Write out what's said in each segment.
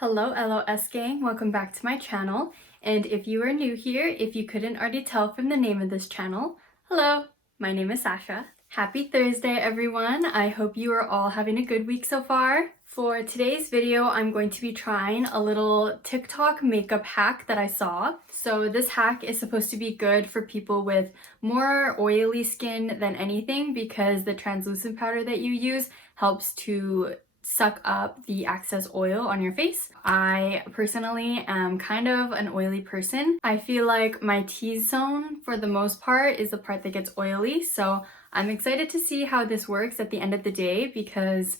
Hello LOS gang, welcome back to my channel. And if you are new here, if you couldn't already tell from the name of this channel, hello, my name is Sacha. Happy Thursday everyone, I hope you are all having a good week so far. For today's video, I'm going to be trying a little TikTok makeup hack that I saw. So this hack is supposed to be good for people with more oily skin than anything because the translucent powder that you use helps to suck up the excess oil on your face. I personally am kind of an oily person. I feel like my T-zone for the most part is the part that gets oily, so I'm excited to see how this works at the end of the day, because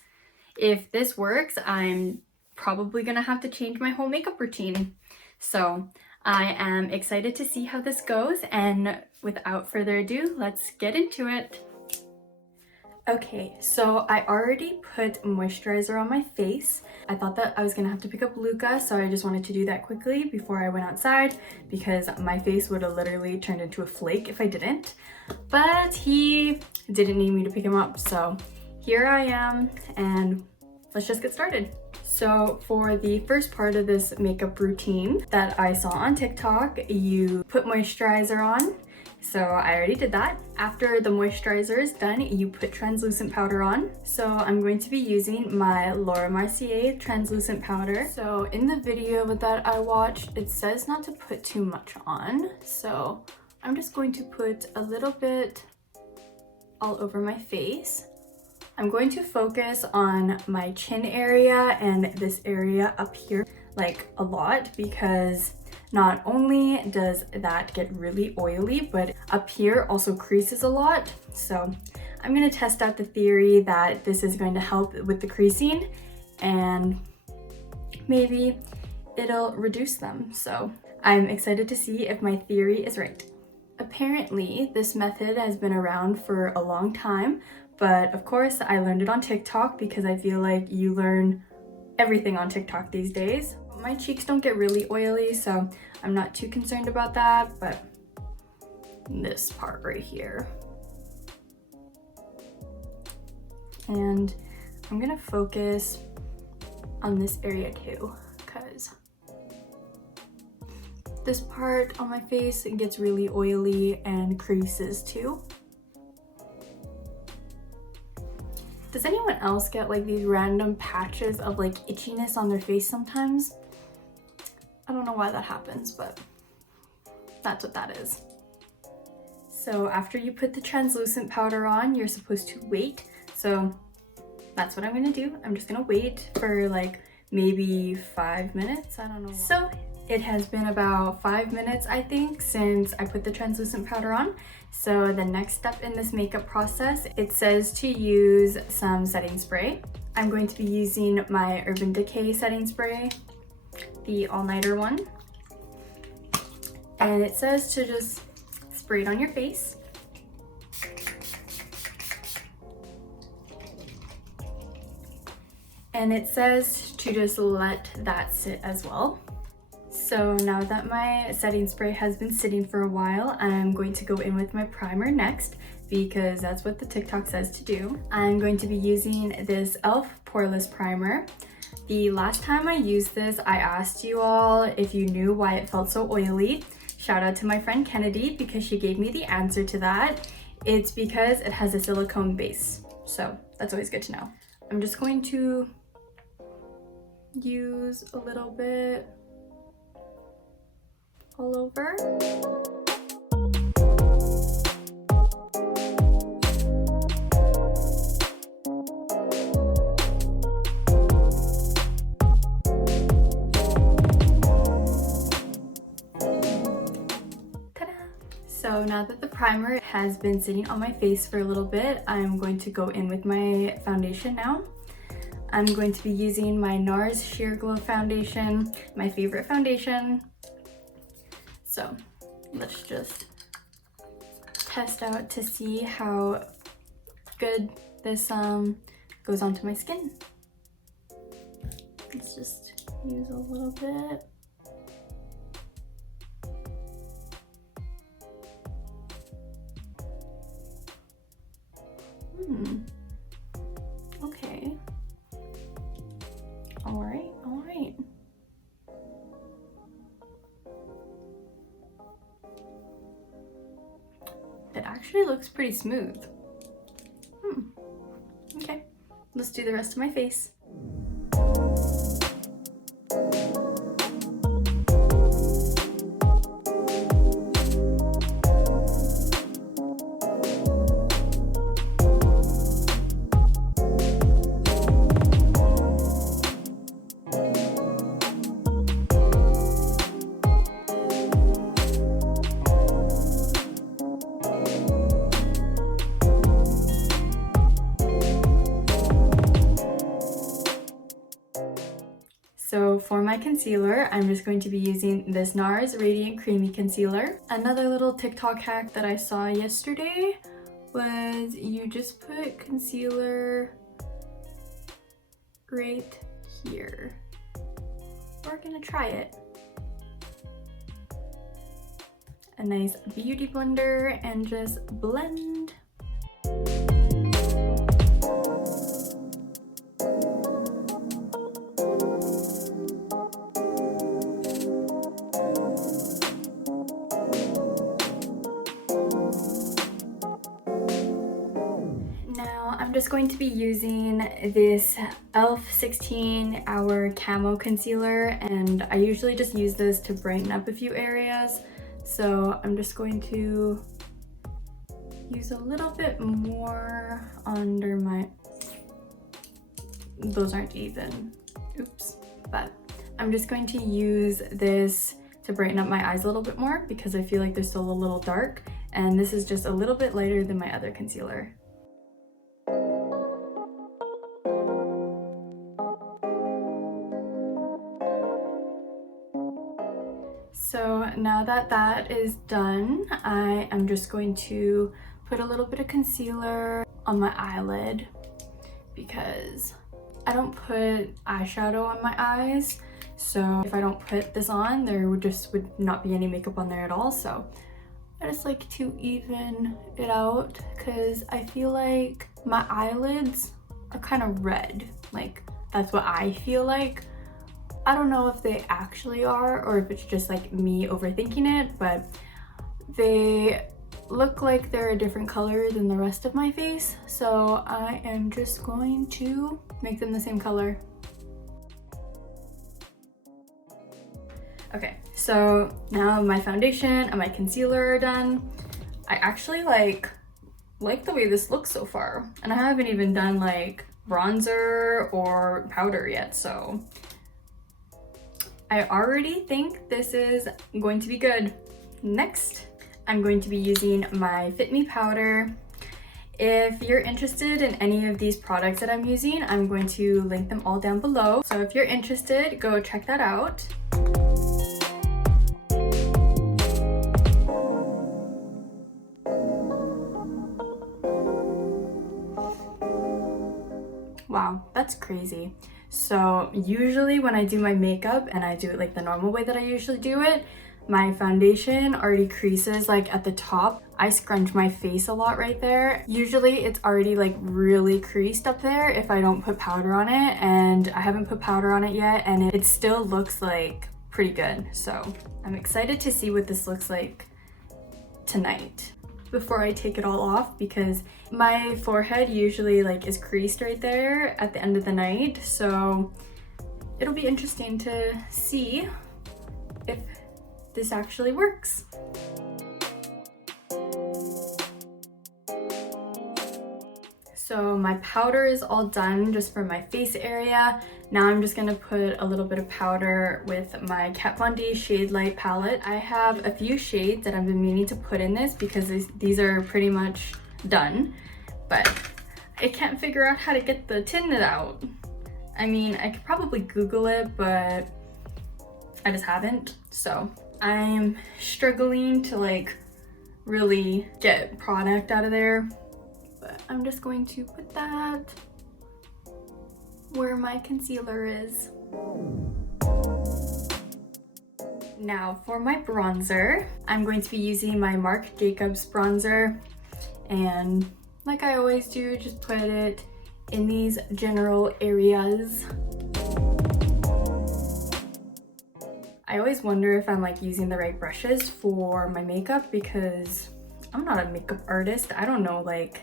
if this works, I'm probably gonna have to change my whole makeup routine. So I am excited to see how this goes, and without further ado, let's get into it. Okay, so I already put moisturizer on my face. I thought that I was gonna have to pick up Luca, so I just wanted to do that quickly before I went outside because my face would have literally turned into a flake if I didn't. But he didn't need me to pick him up, so here I am, and let's just get started. So for the first part of this makeup routine that I saw on TikTok, you put moisturizer on. So I already did that. After the moisturizer is done, you put translucent powder on. So I'm going to be using my Laura Mercier translucent powder. So in the video that I watched, it says not to put too much on. So I'm just going to put a little bit all over my face. I'm going to focus on my chin area and this area up here like a lot, because not only does that get really oily, but up here also creases a lot. So I'm gonna test out the theory that this is going to help with the creasing and maybe it'll reduce them. So I'm excited to see if my theory is right. Apparently, this method has been around for a long time, but of course I learned it on TikTok because I feel like you learn everything on TikTok these days. My cheeks don't get really oily, so I'm not too concerned about that, but this part right here. And I'm gonna focus on this area too, because this part on my face gets really oily and creases too. Does anyone else get like these random patches of like itchiness on their face sometimes? I don't know why that happens, but that's what that is. So after you put the translucent powder on, you're supposed to wait. So that's what I'm gonna do. I'm just gonna wait for like maybe 5 minutes. I don't know. So it has been about 5 minutes, I think, since I put the translucent powder on. So the next step in this makeup process, it says to use some setting spray. I'm going to be using my Urban Decay setting spray, the all-nighter one. And it says to just spray it on your face. And it says to just let that sit as well. So now that my setting spray has been sitting for a while, I'm going to go in with my primer next, because that's what the TikTok says to do. I'm going to be using this e.l.f. Poreless Primer. The last time I used this, I asked you all if you knew why it felt so oily. Shout out to my friend Kennedy, because she gave me the answer to that. It's because it has a silicone base. So that's always good to know. I'm just going to use a little bit all over. So now that the primer has been sitting on my face for a little bit, I'm going to go in with my foundation now. I'm going to be using my NARS Sheer Glow foundation, my favorite foundation. So let's just test out to see how good this goes onto my skin. Let's just use a little bit. Okay. All right. actually looks pretty smooth. Okay, let's do the rest of my face. So for my concealer, I'm just going to be using this NARS Radiant Creamy Concealer. Another little TikTok hack that I saw yesterday was you just put concealer right here. We're gonna try it. A nice beauty blender and just blend. I'm just going to be using this e.l.f. 16-hour camo concealer, and I usually just use this to brighten up a few areas. So I'm just going to use a little bit more under my, those aren't even, oops. But I'm just going to use this to brighten up my eyes a little bit more because I feel like they're still a little dark, and this is just a little bit lighter than my other concealer. So now that that is done, I am just going to put a little bit of concealer on my eyelid because I don't put eyeshadow on my eyes. So if I don't put this on, there would not be any makeup on there at all. So I just like to even it out because I feel like my eyelids are kind of red. Like that's what I feel like. I don't know if they actually are or if it's just like me overthinking it, but they look like they're a different color than the rest of my face. So I am just going to make them the same color. Okay, so now my foundation and my concealer are done. I actually like the way this looks so far, and I haven't even done like bronzer or powder yet, so I already think this is going to be good. Next, I'm going to be using my Fit Me powder. If you're interested in any of these products that I'm using, I'm going to link them all down below. So if you're interested, go check that out. Wow, that's crazy. So usually when I do my makeup and I do it like the normal way that I usually do it, my foundation already creases like at the top. I scrunch my face a lot right there. Usually it's already like really creased up there if I don't put powder on it, and I haven't put powder on it yet, and it still looks like pretty good. So I'm excited to see what this looks like tonight before I take it all off, because my forehead usually like is creased right there at the end of the night. So it'll be interesting to see if this actually works. So my powder is all done just for my face area. Now I'm just gonna put a little bit of powder with my Kat Von D Shade Light palette. I have a few shades that I've been meaning to put in this because these are pretty much done, but I can't figure out how to get the tin out. I mean, I could probably Google it, but I just haven't. So I'm struggling to like really get product out of there. But I'm just going to put that where my concealer is. Now for my bronzer, I'm going to be using my Marc Jacobs bronzer, and like I always do, just put it in these general areas. I always wonder if I'm like using the right brushes for my makeup because I'm not a makeup artist. I don't know like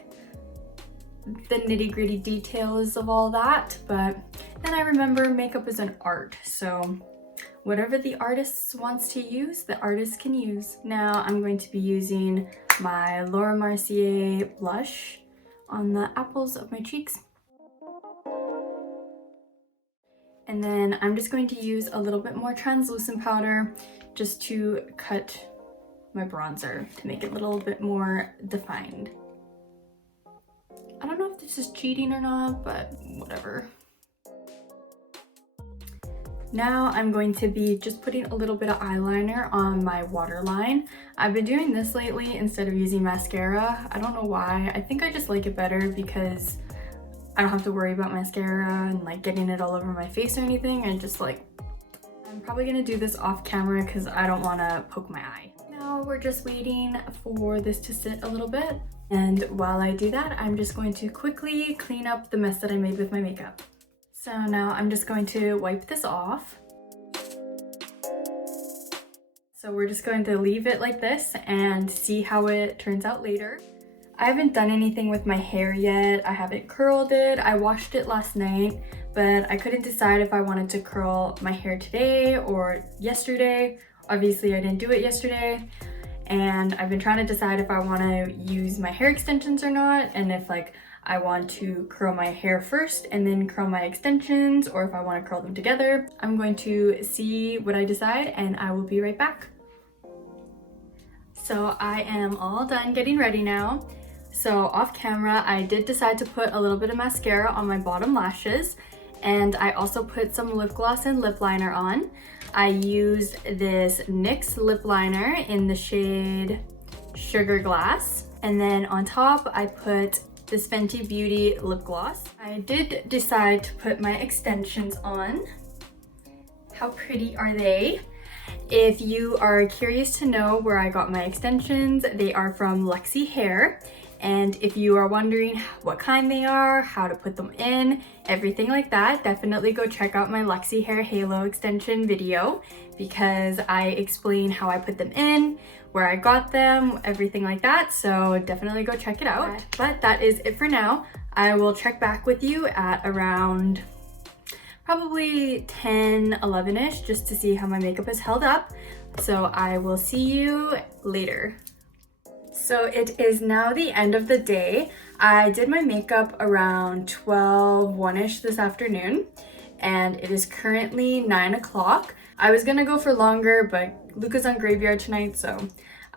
the nitty-gritty details of all that, but then I remember makeup is an art, so whatever the artist wants to use, the artist can use. Now I'm going to be using my Laura Mercier blush on the apples of my cheeks. And then I'm just going to use a little bit more translucent powder just to cut my bronzer to make it a little bit more defined. I don't know if this is cheating or not, but whatever. Now I'm going to be just putting a little bit of eyeliner on my waterline. I've been doing this lately instead of using mascara. I don't know why. I think I just like it better because I don't have to worry about mascara and like getting it all over my face or anything. And just like, I'm probably gonna do this off camera because I don't want to poke my eye. Now we're just waiting for this to sit a little bit. And while I do that, I'm just going to quickly clean up the mess that I made with my makeup. So now I'm just going to wipe this off. So we're just going to leave it like this and see how it turns out later. I haven't done anything with my hair yet. I haven't curled it. I washed it last night, but I couldn't decide if I wanted to curl my hair today or yesterday. Obviously, I didn't do it yesterday. And I've been trying to decide if I want to use my hair extensions or not, and if like I want to curl my hair first and then curl my extensions, or if I want to curl them together. I'm going to see what I decide and I will be right back. So I am all done getting ready now. So off camera, I did decide to put a little bit of mascara on my bottom lashes, and I also put some lip gloss and lip liner on. I used this NYX lip liner in the shade Sugar Glass, and then on top I put this Fenty Beauty lip gloss. I did decide to put my extensions on. How pretty are they? If you are curious to know where I got my extensions, they are from Lexi Hair. And if you are wondering what kind they are, how to put them in, everything like that, definitely go check out my Lexi Hair Halo extension video because I explain how I put them in, where I got them, everything like that. So definitely go check it out. But that is it for now. I will check back with you at around probably 10, 11-ish just to see how my makeup is held up. So I will see you later. So it is now the end of the day. I did my makeup around 12, 1-ish this afternoon, and it is currently 9 o'clock. I was gonna go for longer, but Luca's on graveyard tonight, so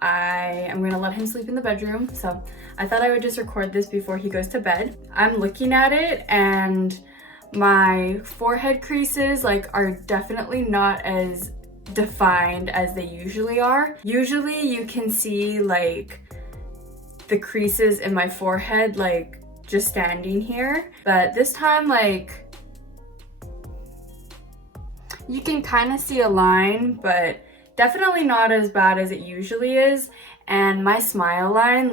I am gonna let him sleep in the bedroom. So I thought I would just record this before he goes to bed. I'm looking at it and my forehead creases are definitely not as defined as they usually are. Usually you can see the creases in my forehead just standing here, but this time you can kind of see a line, but definitely not as bad as it usually is. And my smile line,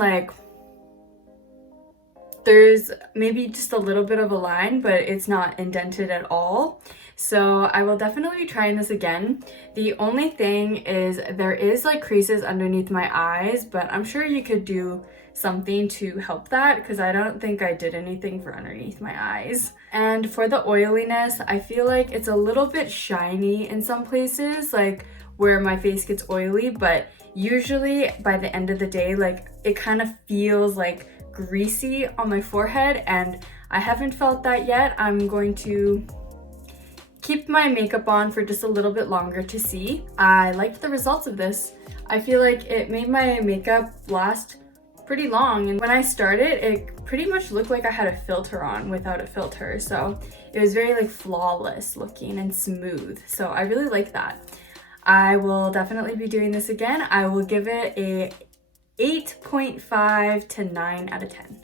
there's maybe just a little bit of a line, but it's not indented at all. So I will definitely be trying this again. The only thing is there is creases underneath my eyes, but I'm sure you could do something to help that because I don't think I did anything for underneath my eyes. And for the oiliness, I feel like it's a little bit shiny in some places, where my face gets oily, but usually by the end of the day, it kind of feels greasy on my forehead, and I haven't felt that yet. I'm going to keep my makeup on for just a little bit longer to see. I liked the results of this. I feel like it made my makeup last pretty long, and when I started, it pretty much looked like I had a filter on without a filter, so it was very flawless looking and smooth. So I really like that. I will definitely be doing this again. I will give it a 8.5 to 9 out of 10.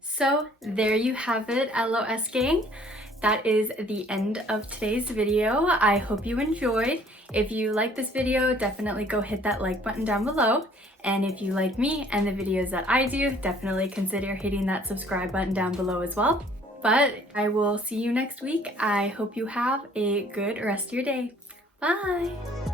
So there you have it, LOS gang. That is the end of today's video. I hope you enjoyed. If you like this video, definitely go hit that like button down below. And if you like me and the videos that I do, definitely consider hitting that subscribe button down below as well. But I will see you next week. I hope you have a good rest of your day. Bye!